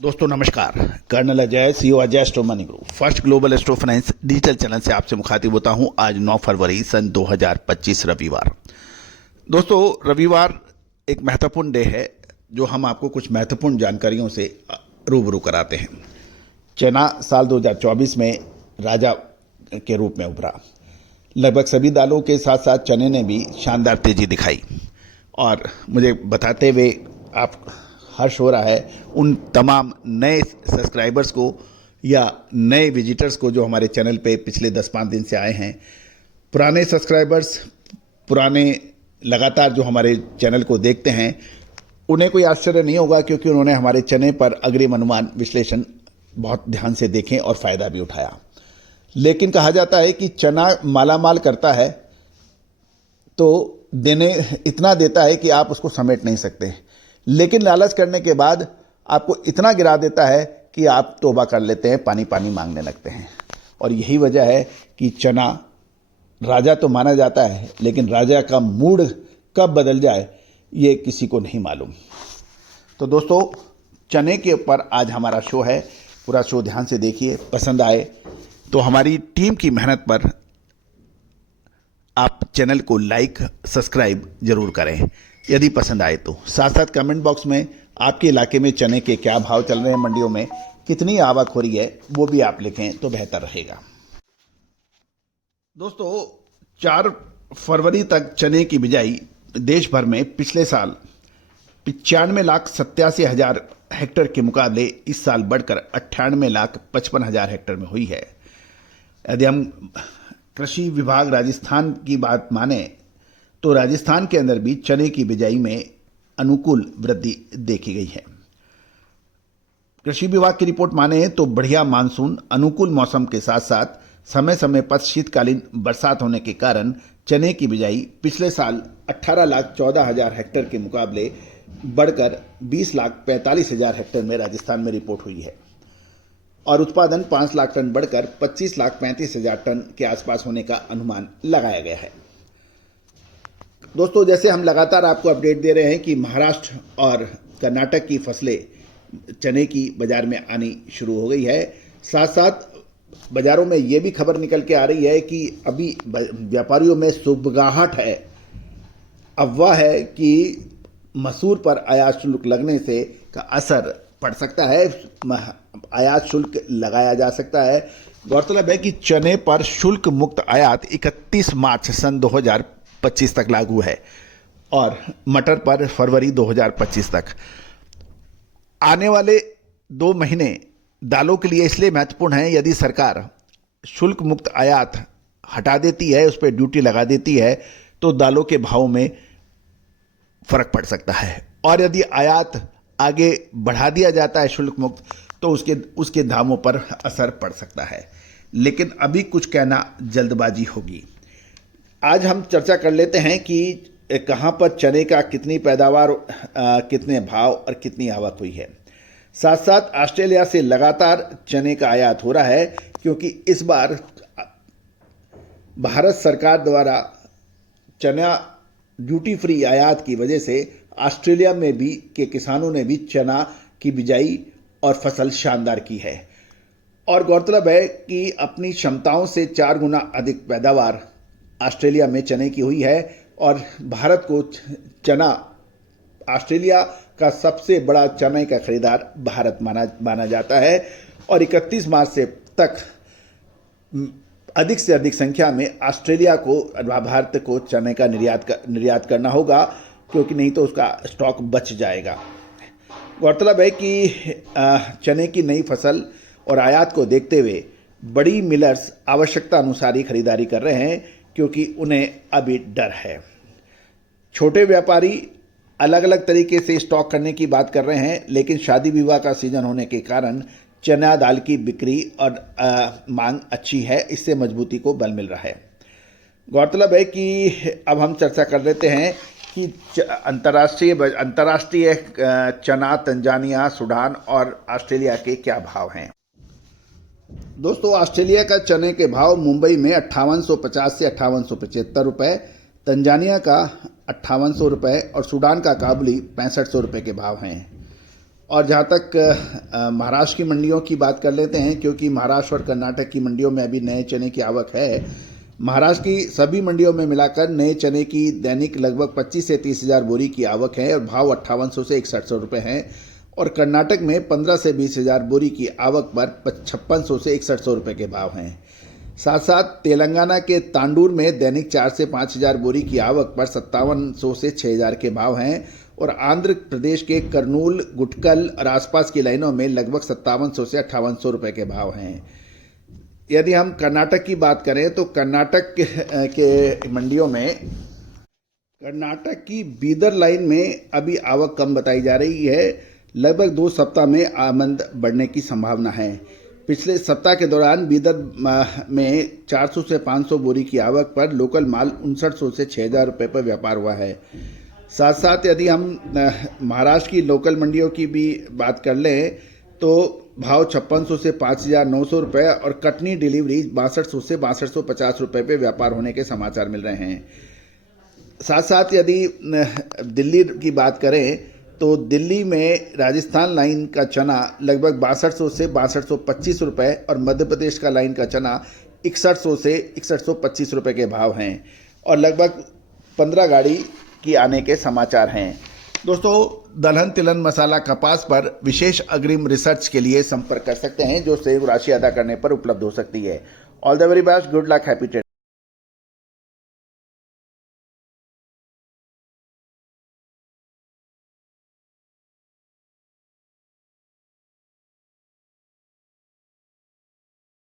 दोस्तों नमस्कार। Colonel Ajay, CEO Ajay Astro Money Group, first global astro finance digital channel से आपसे मुखातिब होता हूं। आज 9 फरवरी सन 2025 रविवार। दोस्तों रविवार एक महत्वपूर्ण डे है जो हम आपको कुछ महत्वपूर्ण जानकारियों से रूबरू कराते हैं। चना साल 2024 में राजा के रूप में उभरा। लगभग सभी दालों के साथ साथ चने ने भी शानदार तेजी दिखाई और मुझे बताते हुए आप हर्ष हो रहा है उन तमाम नए सब्सक्राइबर्स को या नए विजिटर्स को जो हमारे चैनल पे पिछले 10-5 दिन से आए हैं। पुराने सब्सक्राइबर्स, पुराने लगातार जो हमारे चैनल को देखते हैं, उन्हें कोई आश्चर्य नहीं होगा क्योंकि उन्होंने हमारे चने पर अग्रिम अनुमान विश्लेषण बहुत ध्यान से देखें और फ़ायदा भी उठाया। लेकिन कहा जाता है कि चना मालामाल करता है तो देने इतना देता है कि आप उसको समेट नहीं सकते, लेकिन लालच करने के बाद आपको इतना गिरा देता है कि आप तौबा कर लेते हैं, पानी पानी मांगने लगते हैं। और यही वजह है कि चना राजा तो माना जाता है, लेकिन राजा का मूड कब बदल जाए ये किसी को नहीं मालूम। तो दोस्तों चने के ऊपर आज हमारा शो है, पूरा शो ध्यान से देखिए। पसंद आए तो हमारी टीम की मेहनत पर आप चैनल को लाइक सब्सक्राइब जरूर करें यदि पसंद आए तो। साथ साथ कमेंट बॉक्स में आपके इलाके में चने के क्या भाव चल रहे हैं, मंडियों में कितनी आवक हो रही है, वो भी आप लिखें तो बेहतर रहेगा। दोस्तों 4 फरवरी तक चने की बिजाई देश भर में पिछले साल 95,87,000 हेक्टेयर के मुकाबले इस साल बढ़कर 98,55,000 हेक्टेयर में हुई है। यदि हम कृषि विभाग राजस्थान की बात माने तो राजस्थान के अंदर भी चने की बिजाई में अनुकूल वृद्धि देखी गई है। कृषि विभाग की रिपोर्ट माने तो बढ़िया मानसून, अनुकूल मौसम के साथ साथ समय समय पर शीतकालीन बरसात होने के कारण चने की बिजाई पिछले साल 18,14,000 हेक्टेयर के मुकाबले बढ़कर 20,45,000 हेक्टेयर में राजस्थान में रिपोर्ट हुई है और उत्पादन 5 लाख टन बढ़कर 25,35,000 टन के आसपास होने का अनुमान लगाया गया है। दोस्तों जैसे हम लगातार आपको अपडेट दे रहे हैं कि महाराष्ट्र और कर्नाटक की फसलें चने की बाजार में आनी शुरू हो गई है, साथ साथ बाजारों में ये भी खबर निकल के आ रही है कि अभी व्यापारियों में सुबगाहट है, अफवाह है कि मसूर पर आयात शुल्क लगने से का असर पड़ सकता है, आयात शुल्क लगाया जा सकता है। गौरतलब है कि चने पर शुल्क मुक्त आयात 31 मार्च सन 2025 तक लागू है और मटर पर फरवरी 2025 तक। आने वाले 2 महीने दालों के लिए इसलिए महत्वपूर्ण है, यदि सरकार शुल्क मुक्त आयात हटा देती है, उस पर ड्यूटी लगा देती है, तो दालों के भाव में फर्क पड़ सकता है और यदि आयात आगे बढ़ा दिया जाता है शुल्क मुक्त, तो उसके दामों पर असर पड़ सकता है। लेकिन अभी कुछ कहना जल्दबाजी होगी। आज हम चर्चा कर लेते हैं कि कहाँ पर चने का कितनी पैदावार, कितने भाव और कितनी आवक हुई है। साथ साथ ऑस्ट्रेलिया से लगातार चने का आयात हो रहा है क्योंकि इस बार भारत सरकार द्वारा चना ड्यूटी फ्री आयात की वजह से ऑस्ट्रेलिया में भी के किसानों ने भी चना की बिजाई और फसल शानदार की है और गौरतलब है कि अपनी क्षमताओं से 4 गुना अधिक पैदावार ऑस्ट्रेलिया में चने की हुई है और भारत को चना, ऑस्ट्रेलिया का सबसे बड़ा चने का खरीदार भारत माना जाता है और 31 मार्च से तक अधिक से अधिक संख्या में ऑस्ट्रेलिया को, भारत को चने का निर्यात करना होगा क्योंकि नहीं तो उसका स्टॉक बच जाएगा। गौरतलब है कि चने की नई फसल और आयात को देखते हुए बड़ी मिलर्स आवश्यकता अनुसार ही खरीदारी कर रहे हैं क्योंकि उन्हें अभी डर है। छोटे व्यापारी अलग अलग तरीके से स्टॉक करने की बात कर रहे हैं, लेकिन शादी विवाह का सीजन होने के कारण चना दाल की बिक्री और मांग अच्छी है, इससे मजबूती को बल मिल रहा है। गौरतलब है कि अब हम चर्चा कर लेते हैं कि अंतर्राष्ट्रीय चना तंजानिया, सूडान और ऑस्ट्रेलिया के क्या भाव हैं। दोस्तों ऑस्ट्रेलिया का चने के भाव मुंबई में 5850 से 5875 रुपये, तंजानिया का 5800 रुपये और सूडान का काबुली 6500 रुपये के भाव हैं। और जहाँ तक महाराष्ट्र की मंडियों की बात कर लेते हैं, क्योंकि महाराष्ट्र और कर्नाटक की मंडियों में अभी नए चने की आवक है। महाराष्ट्र की सभी मंडियों में मिलाकर नए चने की दैनिक लगभग 25 से 30 हज़ार बोरी की आवक है और भाव 5800 से 6100 रुपये हैं। और कर्नाटक में 15 से 20 हज़ार बोरी की आवक पर 5600 से 6100 रुपये के भाव हैं। साथ साथ तेलंगाना के तांडूर में दैनिक 4 से 5 हज़ार बोरी की आवक पर 5700 से 6000 के भाव हैं। और आंध्र प्रदेश के कर्नूल, गुटकल और आसपास की लाइनों में लगभग 5700 से 5800 रुपये के भाव हैं। यदि हम कर्नाटक की बात करें तो कर्नाटक के मंडियों में कर्नाटक की बीदर लाइन में अभी आवक कम बताई जा रही है। लगभग 2 सप्ताह में आमद बढ़ने की संभावना है। पिछले सप्ताह के दौरान बीदर में 400 से 500 बोरी की आवक पर लोकल माल 5900 से 6000 रुपये पर व्यापार हुआ है। साथ साथ यदि हम महाराष्ट्र की लोकल मंडियों की भी बात कर लें तो भाव 5600 से 5900 रुपये और कटनी डिलीवरी 6200 से 6250 रुपये पे व्यापार होने के समाचार मिल रहे हैं। साथ साथ यदि दिल्ली की बात करें तो दिल्ली में राजस्थान लाइन का चना लगभग 6200 से 6225 रुपये और मध्य प्रदेश का लाइन का चना 6100 से 6125 रुपये के भाव हैं और लगभग 15 गाड़ी की आने के समाचार हैं। दोस्तों, दलहन तिलहन मसाला कपास पर विशेष अग्रिम रिसर्च के लिए संपर्क कर सकते हैं, जो संयोग राशि अदा करने पर उपलब्ध हो सकती है। All the very best, good luck, happy trading.